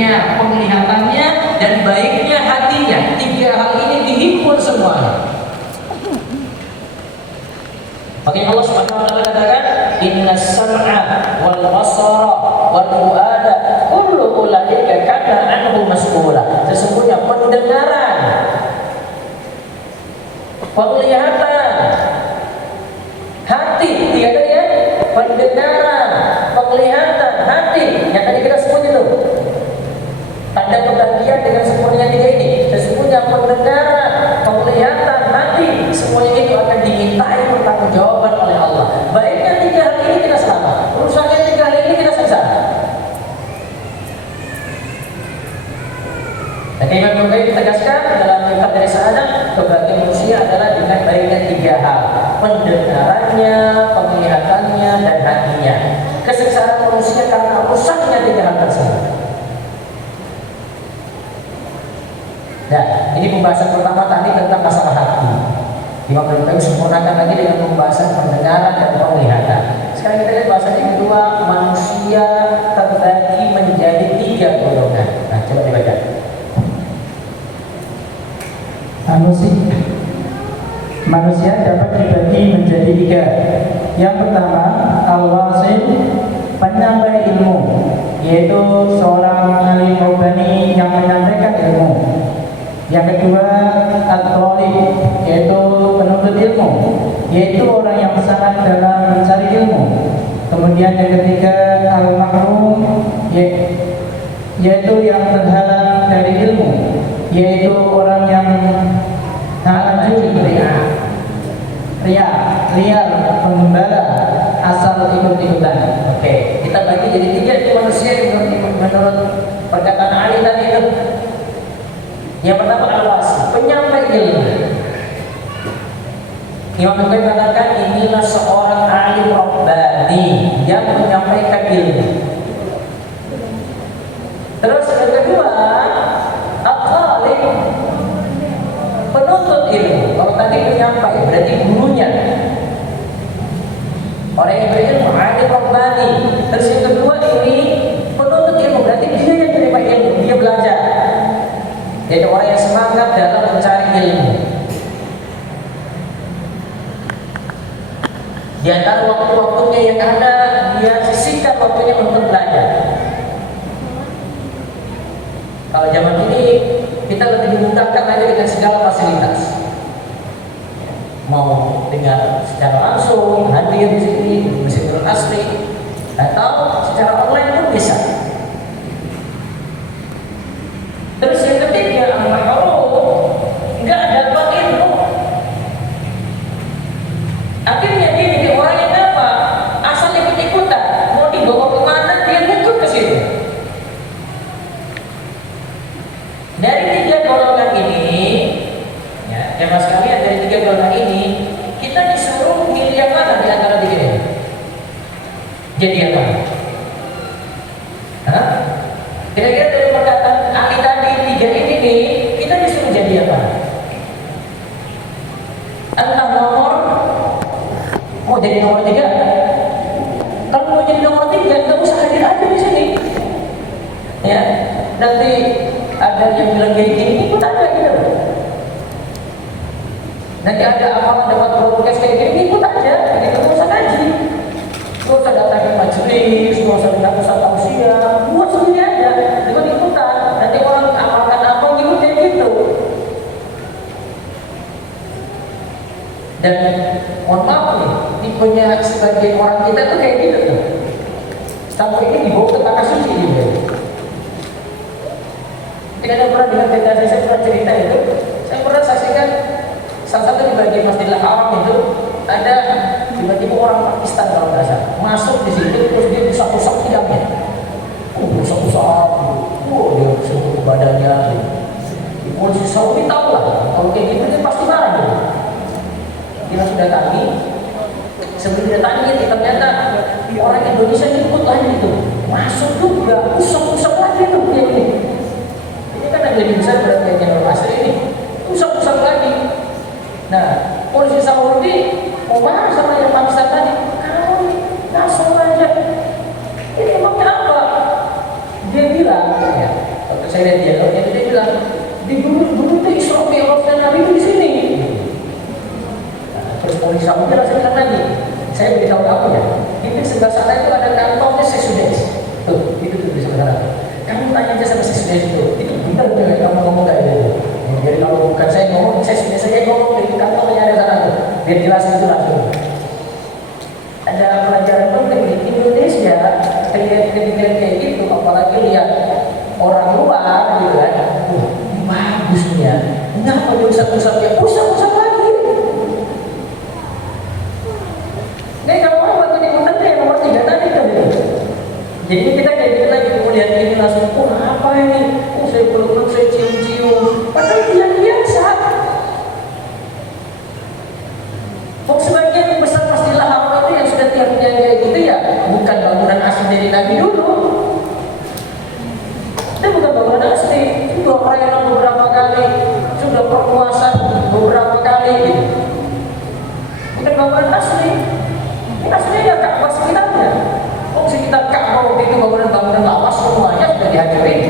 baiknya penglihatannya dan baiknya hatinya. Tiga hal ini dihimpun semuanya. Makanya Allah Subhanahu wa taala katakan, "Innas sam'a wal basara wal fuada kullu ulaika kana anhu mas'ula." Sesungguhnya pendengaran, penglihatan, hati, tiga tadi ya, pendengaran, penglihatan, hati, yang tadi kita sebut itu. Tanda kebahagiaan dengan sempurnanya tiga ini. Sesungguhnya pendengaran, penglihatan, hati, semuanya itu akan dimintai pertanggungjawaban oleh Allah. Baiknya tiga hal ini kita selamat, rusaknya tiga hal ini kita sengsara. Dan Imam Bukhari tegaskan dalam kitab dari Sa'adah, kebahagiaan manusia adalah dengan baiknya tiga hal: pendengarannya, penglihatannya, dan hatinya. Kesengsaraan manusia karena rusaknya tiga hal tersebut. Nah, ini pembahasan pertama tadi tentang masalah hati. Imam Bukhari sempurnakan lagi dengan pembahasan pendengaran dan penglihatan. Sekarang kita lihat bahasan yang kedua, manusia terbagi menjadi tiga golongan. Nah, coba dibaca. Manusia dapat dibagi menjadi tiga. Yang pertama, al-wasil, penyampai ilmu, yaitu seorang alim rabbani yang menyampaikan ilmu. Yang kedua, at-thalib, yaitu penuntut ilmu, yaitu orang yang sangat dalam mencari ilmu. Kemudian yang ketiga, al-mahrum, yaitu yang terhalang dari ilmu, yaitu orang yang liar, pengembara, asal ikut-ikutan. Oke, kita bagi jadi tiga itu manusia menurut perkataan Ali tadi itu. Yang pertama al-wasi, penyampai ilmu. Imam Bukhari katakan inilah seorang alim rabbani yang menyampaikan ilmu. Terus yang kedua, al-talib, penuntut ilmu. Kalau tadi penyampai berarti gurunya. Orang yang berilmu, alim rabbani. Terus yang kedua ini penuntut ilmu, berarti dia yang terima ilmu, dia belajar. Jadi orang yang semangat dalam mencari ilmu. Di antara waktu-waktunya yang ada, dia sisihkan waktunya untuk belajar. Kalau zaman ini kita lebih dimudahkan lagi dengan segala fasilitas. Mau dengan secara langsung hadir di sini, bersih asli, atau secara online pun bisa. Terus yang ketiga, al-mahrum, enggak dapat ilmu. Akhirnya dia jadi orang yang apa? Asal ikut-ikutan, mau dibawa kemana dia ikut ke situ. Dari tiga golongan ini, ya mas kalian, dari tiga golongan ini, kita disuruh pilih yang mana di antara tiga ini? Jadi yang mana? Hah? Kira-kira dari perkataan Ali tadi tiga ini nih, kita disuruh jadi apa? Entah nomor, mau jadi nomor tiga. Kalau mau jadi nomor tiga, nggak usah hadir aja di sini. Ya, nanti ada yang bilang kayak gini, ikut aja gitu. Nanti ada amalan dapat broadcast kayak gini, ikut aja. Begitu nggak usah ngaji, nggak usah datangin majelis, nggak usah datang usah tausiah, buat sendiri aja. Ikut-ikutan. Nanti orang amalkan apa gitu kayak gitu. Dan mohon maaf nih, tipenya sebagai orang kita tuh kayak gitu tuh. Sampai ini dibawa ke tanah suci gitu. Tidak ada pernah dengan cerita saya pernah cerita itu. Saya pernah saksikan salah satu di bagian Masjidil Haram itu ada tiba-tiba orang Pakistan kalau nggak salah masuk di situ terus dia rusak-rusak tidaknya. Rusak-rusak, dia sentuh ke badannya. Di polisi Saudi tahu lah, kalau kayak gitu dia pasti marah gitu. Dia langsung datangi. Sebelum didatangi ternyata orang Indonesia ikut lagi gitu, masuk juga, rusak-rusak lagi tuh kayak gini. Kan yang lebih besar berarti yang asli ini usap-usap lagi. Nah, polisi Saudi mau marah sama yang Pakistan tadi, kamu nih langsung aja. Ini emangnya apa? Dia bilang, ya, Waktu saya lihat dialognya itu dia bilang, di dulu tuh Isra Mi'rajnya Nabi itu di sini. Nah, terus polisi Saudi langsung bilang lagi, saya beritahu kamu ya, itu sebelah sana itu ada kantornya Sesudes. Tuh, itu tuh di sebelah sana. Kamu tanya aja sama Sesudes itu benar tuh kamu ngomong kayak gitu. Jadi kalau bukan saya ngomong, Sesudes saya ngomong di kantornya ada sana tuh, biar jelas itu langsung. Ada pelajaran penting di Indonesia, kejadian kayak gitu, apalagi lihat orang luar gitu kan, ini bagus nih ya, ngapa pusat-pusatnya pusat lagi. Nih kalau orang waktu di Menteri yang nomor 3 tadi kan itu. Jadi kita kayak gitu lagi, kemudian ini langsung, apa ini? Saya peluk-peluk, saya cium-cium, padahal dia biasa. Sebagian besar Masjidil Haram itu yang sudah tiapnya kayak gitu ya, bukan bangunan asli dari Nabi dulu. Itu bukan bangunan asli, itu perayaan beberapa kali, sudah perluasan beberapa kali gitu. Bukan bangunan asli. Ini aslinya ya Ka'bah sekitarnya. Sekitar Ka'bah itu bangunan-bangunan lawas semuanya sudah dihancurin.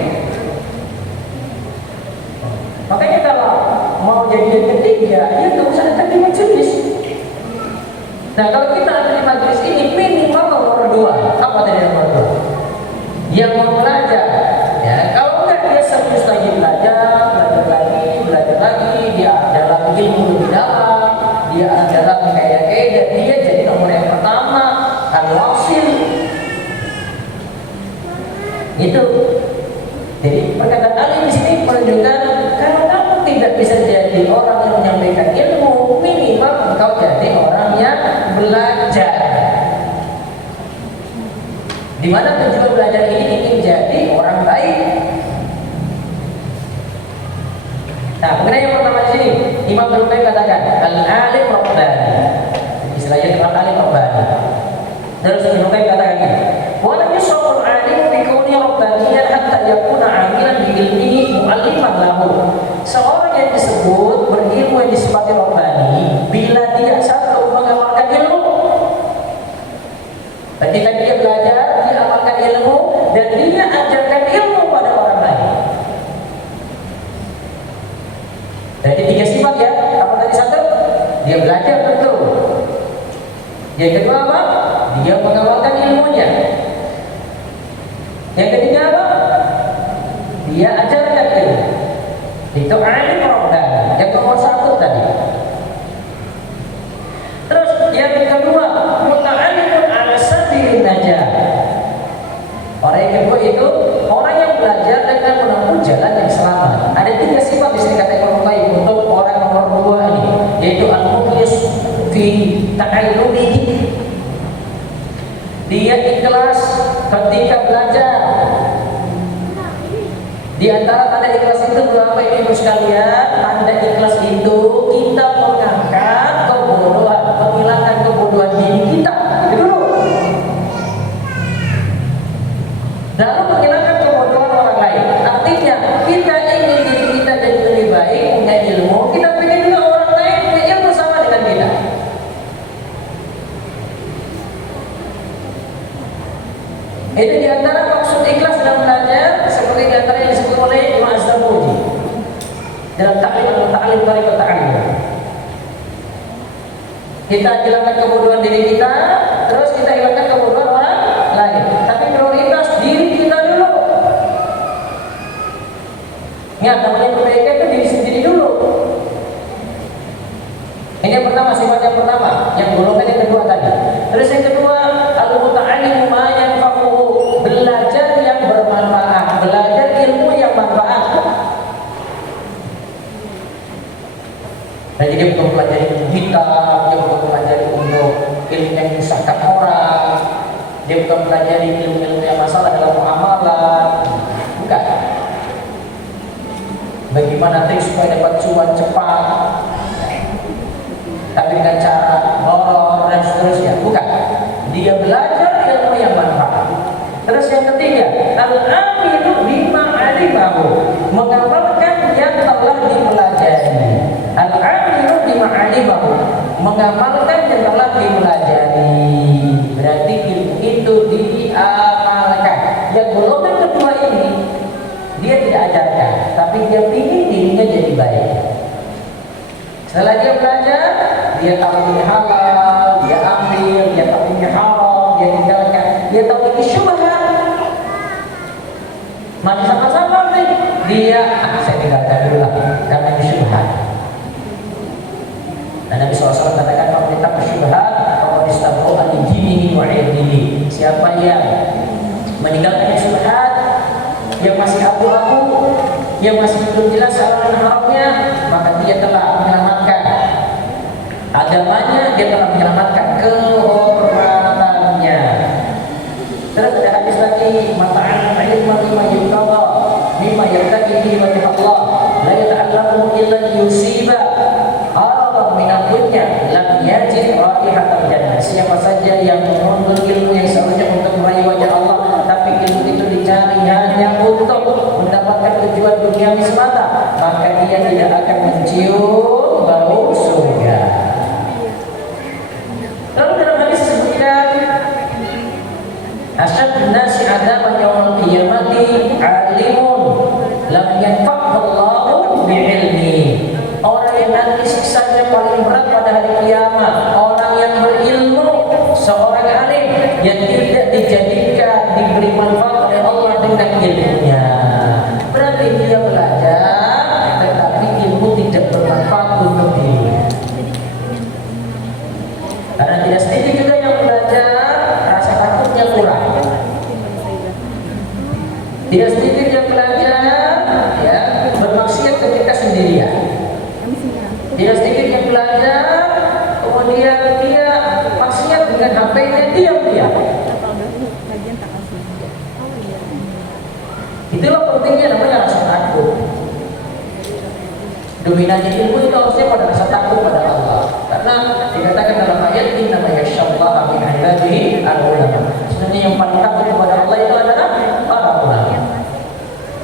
Makanya kalau mau jadi yang ketiga, ya nggak usah datang di majelis. Nah kalau kita ada di majelis ini minimal nomor 2. Apa tadi nomor 2? Yang mau belajar. Ya, kalau enggak dia serius lagi belajar lagi, dia dalam ilmu lebih dalam, dia dalam kayak dia jadi nomor yang pertama, al-wasil. Gitu. Jadi perkataan Ali di sini menunjukkan kalau kamu tidak bisa jadi orang yang menyampaikan ilmu, minimal engkau jadi orang yang belajar. Di mana tujuan belajar ini ingin jadi orang baik. Nah, mengenai yang pertama di sini, Imam Al-Qayyim katakan al-alim rabbani. Istilahnya al-alim rabbani. Terus Imam Al-Qayyim katakan ini, wa lam yusawwar alim bi kauni rabbaniyan hatta yakuna 'amilan bi ilmihi mu'alliman lahu. Seorang yang disebut berilmu yang disifati rabbani bila dia satu mengamalkan ilmu. Ketika dia belajar, dia amalkan ilmu dan dia ajarkan ilmu pada orang lain. Jadi 3 sifat ya. Apa tadi satu? Dia belajar betul. Yang kedua apa? Dia mengamalkan ilmunya. Yang ketiga apa? Dia ajarkan ilmu. Itu alim rabbani. Yang nomor 1 tadi. Terus yang kedua, muta'allimun 'ala sabilin najah. Orang yang kedua itu orang yang belajar dengan menempuh jalan yang selamat. Ada 3 sifat di sini kata Imam Qayyim untuk orang nomor 2 ini, yaitu al-mukhlis fi ta'allumihi. Dia ikhlas ketika belajar. Di antara tanda ikhlas itu Bapak Ibu sekalian, tanda ikhlas itu kita mengangkat kebodohan, menghilangkan kebodohan diri kita. Itu dulu. Lalu menghilangkan kebodohan orang lain. Artinya kita ingin diri kita jadi lebih baik, punya ilmu. Kita ingin juga orang lain punya ilmu sama dengan kita. Itu diantara maksud ikhlas dalam belajar, seperti diantara yang disebut oleh Imam Az-Zabuji dalam Ta'lim Tariqat Ta'lim. Kita hilangkan kebodohan diri kita, terus kita hilangkan kebodohan orang lain. Tapi prioritas diri kita dulu. Ingat, namanya kebaikan itu diri sendiri dulu. Ini yang pertama, sifat yang pertama, yang golongan yang kedua tadi. Terus yang kedua, al-muta'allimu ma yanfa'uhu, belajar yang bermanfaat, belajar ilmu yang manfaat. Nah, jadi untuk belajar ilmu hitam, dia bukan belajar untuk ilmu yang menyusahkan orang, dia bukan belajar ilmu-ilmu yang masalah dalam muamalah, bukan. Bagaimana trik supaya dapat cuan cepat, tapi dengan cara horor dan seterusnya, bukan. Dia belajar ilmu yang manfaat. Terus yang ketiga, al-amilu bima 'alimahu, mengamalkan yang telah dipelajari. Al-amilu bima 'alimahu, mengamalkan yang telah dipelajari. Berarti ilmu itu diamalkan. Yang golongan kedua ini dia tidak ajarkan, tapi dia ingin dirinya jadi baik. Setelah dia belajar, dia tahu ini halal, dia ambil, dia tahu ini haram, dia tinggalkan, dia tahu ini syubhat. Mari sama-sama nih, dia saya tinggalkan dulu lah, karena ini syubhat. Dan Nabi SAW katakan, kalau kita bersyubhat, kalau distabu al-jinihi wa ilmihi. Siapa yang meninggalkan syubhat, yang masih abu-abu, yang masih belum jelas halal dan haramnya, maka dia telah menyelamatkan agamanya, dia telah menyelamatkan kehormatannya. Terus ada hadis lagi, mata'an ilmu lima yuktawa mimma yabtaki bihi wajh Allah la yata'allamu illa yusiba aradan min ad-dunya lam yajid raihatal jannah. Siapa saja yang menuntut ilmu yang seharusnya untuk meraih wajah Allah, tapi ilmu itu dicari hanya untuk mendapatkan tujuan duniawi semata, maka dia tidak akan mencium bau surga. Lalu dalam hadis disebutkan, asyad nasi adaban yaumil qiyamati alimun lam yanfa'allahu bi'ilmi. Orang yang nanti siksanya paling berat pada hari kiamat, orang yang berilmu, seorang alim yang tidak dijadikan diberi manfaat oleh Allah dengan ilmunya. Berarti dia belajar, tetapi ilmu tidak bermanfaat untuk dirinya. Karena tidak sedikit juga yang belajar, rasa takutnya kurang. Tidak sedikit yang belajar, ya, bermaksiat ketika sendirian. Tidak sedikit yang belajar, kemudian dia maksiat dengan HP-nya diam-diam. Itulah pentingnya namanya rasa takut. Dominannya ilmu itu harusnya pada rasa takut pada Allah. Karena dikatakan dalam ayat ini namanya syallaha min ibadihi al-ulama. Sebenarnya yang paling takut kepada Allah itu adalah para ulama.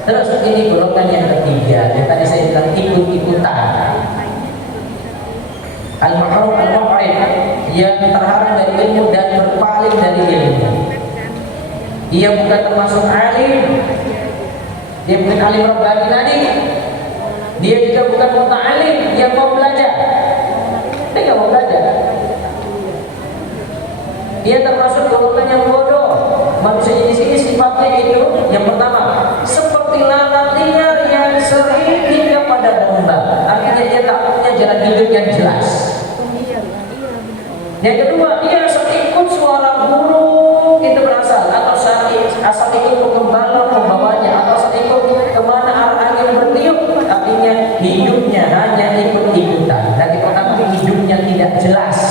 Terus ini golongan yang ketiga, yang tadi saya bilang ikut-ikutan. Al-mahrum al-mu'rid, yang terhalang dari ilmu dan berpaling dari ilmu. Dia bukan termasuk alim, dia bukan alim rabbani tadi, dia juga bukan muta'alim yang mau belajar. Dia nggak mau belajar. Dia termasuk golongan yang bodoh. Manusia jenis ini sifatnya itu, yang pertama, seperti lalat liar yang sering hingga pada domba. Artinya dia tak punya jalan hidup yang jelas. Yang kedua, dia asal ikut suara burung itu berasal, atau asal ikut pengembala membawanya, atau asal ikut kemana arah angin bertiup. Artinya hidupnya hanya ikut-ikutan. Dan dikatakan hidupnya tidak jelas.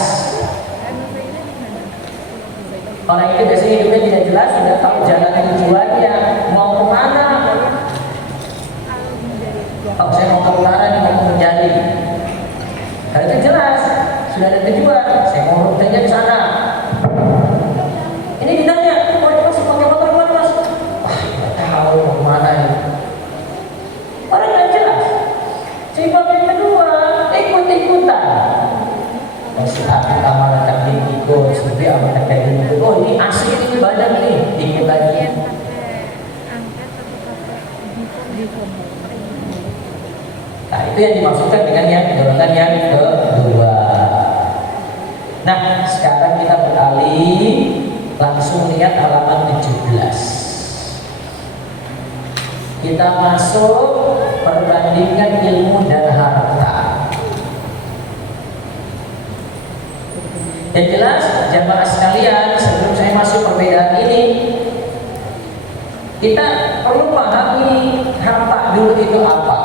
Orang itu biasanya hidupnya tidak jelas, sudah tahu jalan tujuannya, mau kemana. Oh, saya mau ke utara, mau ke Menjadi. Kalau itu jelas, sudah ada tujuan. Saya mau rutenya di sana. Ini ditanya, mas pakai motor kemana mas? Wah, nggak tahu mau kemana ini. Orang nggak jelas. Sifat yang kedua, ikut-ikutan. Si A pertama datang ikut, si B datang ikut. Oh ini asli ini badan nih, ikut lagi. Nah itu yang dimaksudkan dengan yang golongan yang kedua. Nah sekarang kita beralih, langsung lihat halaman 17. Kita masuk perbandingan ilmu dan harta. Yang jelas jamaah sekalian, sebelum saya masuk perbedaan ini, kita perlu pahami harta dulu itu apa.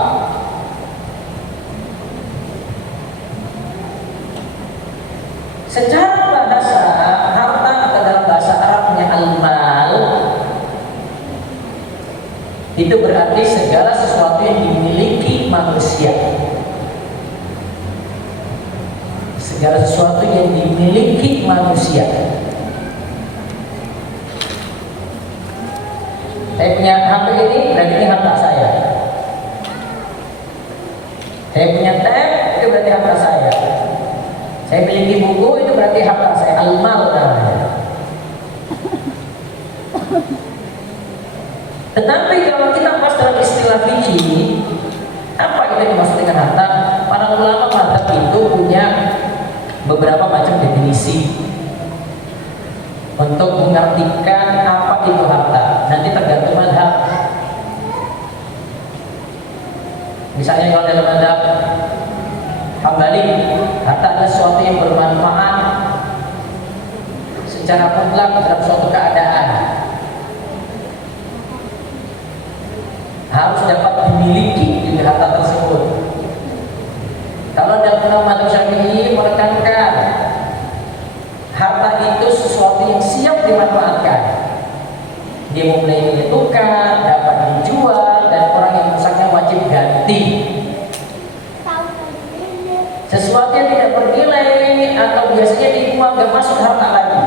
Secara bahasa harta atau dalam bahasa Arabnya al-mal, itu berarti segala sesuatu yang dimiliki manusia. Segala sesuatu yang dimiliki manusia. Saya punya HP ini, dan ini harta saya. Saya punya tab, itu berarti harta saya. Saya miliki buku, itu berarti harta saya. Al-mal namanya. Tetapi kalau kita pas dalam istilah beberapa macam definisi untuk mengartikan apa itu harta. Nanti tergantung mazhab. Misalnya kalau dalam mazhab Hambali, harta adalah sesuatu yang bermanfaat secara mutlak dalam suatu keadaan, harus dapat dimiliki juga harta tersebut. Kalau dalam mazhab Syafi'i menekankan harta itu sesuatu yang siap dimanfaatkan. Dia memulai ditukar, dapat dijual, dan orang yang rusaknya wajib ganti. Sesuatu yang tidak bernilai atau biasanya dibuang gak masuk harta lagi.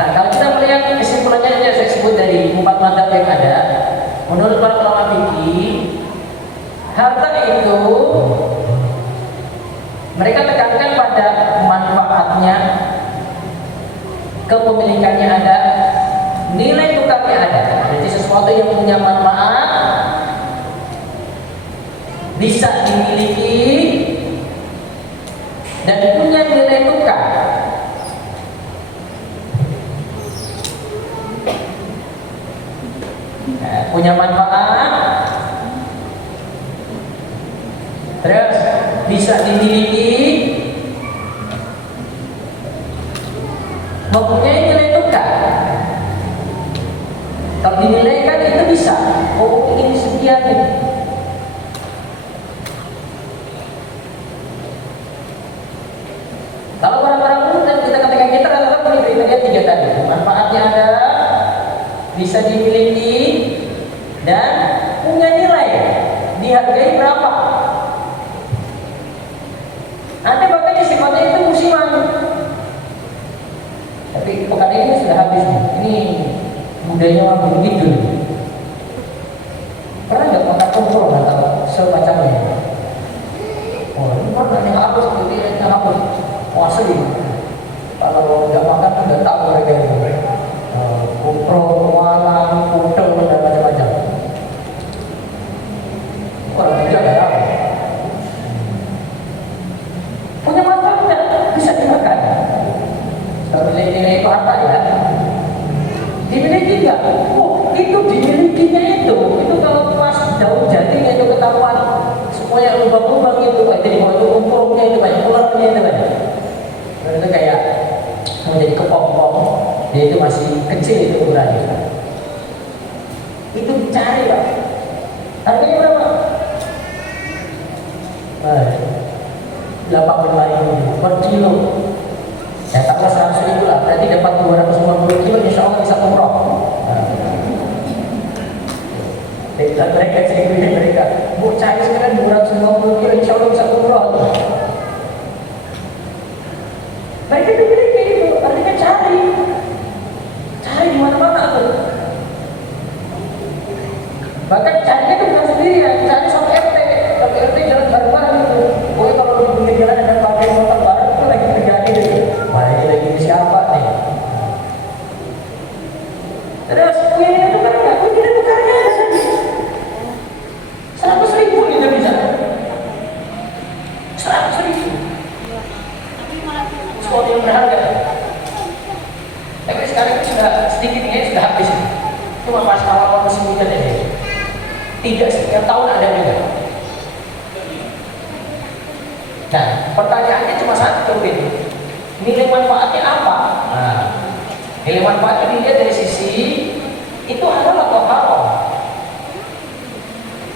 Nah, kalau kita melihat kesimpulannya yang saya sebut dari 4 mazhab yang ada, menurut para ulama fikih, harta itu mereka tekankan pada manfaatnya, kepemilikannya ada, nilai tukarnya ada. Jadi sesuatu yang punya manfaat bisa dimiliki dan punya nilai tukar. Nah, punya manfaat, terus bisa dimiliki, mempunyai nilai tukar. Kalau dinilai kan itu bisa, oh ini sekian nih. Kalau barang-barang umum kita katakan kita rata-rata punya kriteria 3 tadi. Manfaatnya ada, bisa dimiliki, dan punya nilai. Dihargai berapa? Ada bahkan yang sifatnya itu musiman. Tapi pekan ini sudah habis nih. Ini budaya orang begitu. Pernah nggak makan kompor atau semacamnya? Oh, ini pernah yang hapus, ini yang hapus. Puasa di kalau nggak makan kan nggak tahu mereka itu. Kompor, walang, putel, dan macam-macam. Orang tidak ada apa. Punya manfaat nggak? Bisa dimakan. Kalau nilai-nilai itu harta ya, dimiliki nggak? Oh, itu dimilikinya itu kalau pas daun jatinya itu ketahuan semuanya lubang-lubang itu, jadi mau itu umpurnya itu banyak, ularnya itu banyak. Itu kayak mau jadi kepompong, dia itu masih kecil itu ukurannya. Itu dicari Pak. Harganya berapa? 85.000 per kilo. Ya tambah 100.000 lah, berarti dapat 250 kilo, insya Allah bisa umroh. Dan mereka cerita mereka, mau cari sekarang 250 kilo, insya Allah bisa umroh. Mereka itu kayak gitu, mereka cari di mana-mana tuh. Bahkan carinya itu bukan sendirian, cari sama RT, tapi RT jalan bareng-bareng gitu. Pokoknya kalau di pinggir jalan ada pakai motor bareng itu lagi terjadi gitu. Wah ini lagi siapa nih? Terus ini itu kan nggak, ini tukarnya ada tadi 100.000 gitu bisa, 100.000. Sesuatu yang berharga. Tapi sekarang itu sudah sedikit ini sudah habis. Cuma pas awal musim hujan aja. Tidak setiap tahun ada juga. Nah, pertanyaannya cuma satu ini. Nilai manfaatnya apa? Nah, nilai manfaatnya dilihat dari sisi itu halal atau haram.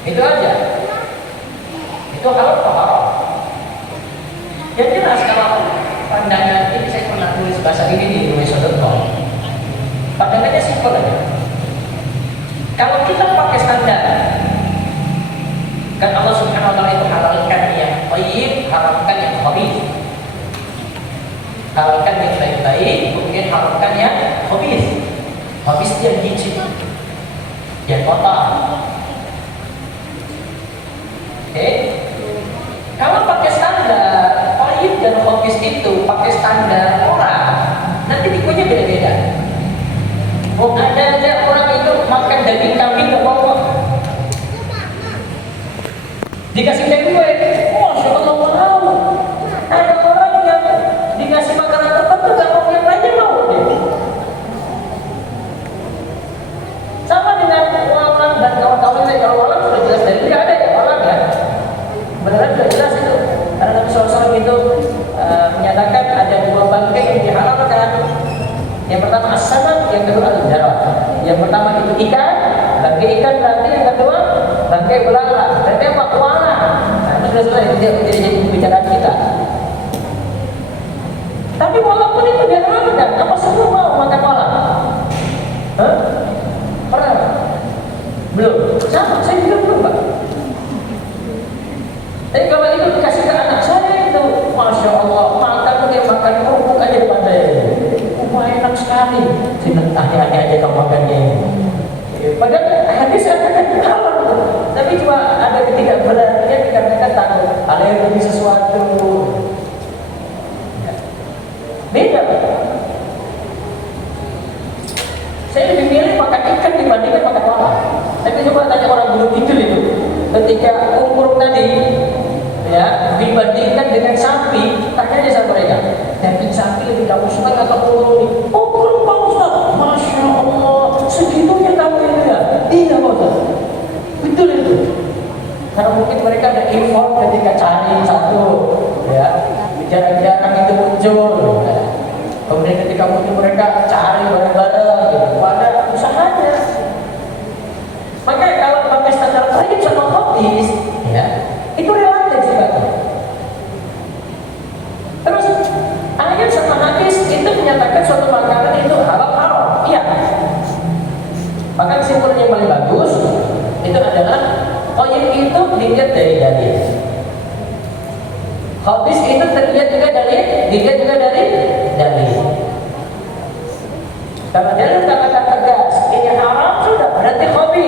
Itu aja. Itu halal atau haram. Yang jelas kalau pandangan ini saya pernah tulis bahasa ini di Indonesia.com. Pandangannya simpel aja. Kalau kita pakai standar, kan Allah Subhanahu Wa Taala itu halalkan yang baik, haramkan yang khabith. Halalkan yang baik-baik, kemudian haramkan yang khabith. Khabith yang jijik, yang kotor. Oke? Kalau pakai standar baik dan khabith itu pakai standar orang, nanti dikunya beda-beda. Oh, ada aja orang itu makan daging kambing ke bawah, dikasih tempe, wah, Masya Allah, wow. jelas dari dia ada ya orang ya. Beneran sudah jelas itu. Karena Nabi SAW itu menyatakan ada dua bangkai yang diharamkan. Yang pertama as-samak, yang kedua al-jarat. Yang pertama itu ikan, bangkai ikan berarti, yang kedua bangkai belalang. Berarti apa? Koala. Nah, itu sudah selesai jadi pembicaraan kita. Tapi walaupun itu diharamkan, apa semua mau makan koala? Hah? Pernah? Belum? Sama, saya juga belum, Pak. Tapi kalau itu dikasih ke anak saya itu, Masya Allah, makan dia makan kerupuk aja depan saya. Wah, enak sekali. Sini, hati-hati aja kamu makannya. Padahal hadis katakan halal, tapi cuma ada ketidakberanian dikarenakan takut alergi sesuatu. Beda, Pak. Saya lebih milih makan ikan dibandingkan makan koala. Tapi coba tanya orang Gunung Kidul itu, ketika ungkurung tadi, ya, dibandingkan dengan sapi, tanya aja sama mereka, daging sapi lebih kamu suka atau ungkurung ini? Ungkurung, Pak Ustaz. Masya Allah, segitunya kamu itu ya? Iya, Pak Ustaz. Betul itu. Karena mungkin mereka ada effort ketika cari satu, ya, jarang-jarang itu muncul. Ya. Kemudian ketika muncul mereka cari bareng-bareng, gitu. Pada usahanya. Maka kalau pakai standar thayyib sama khabis, ya, itu relatif sifatnya. Terus ayat sama hadis itu menyatakan suatu makanan itu halal haram. Iya. Maka kesimpulan yang paling bagus itu adalah thayyib itu dilihat dari dalil. Khabis itu terlihat juga dari dalil. Karena dalil kata-kata tegas ini haram sudah berarti khabis.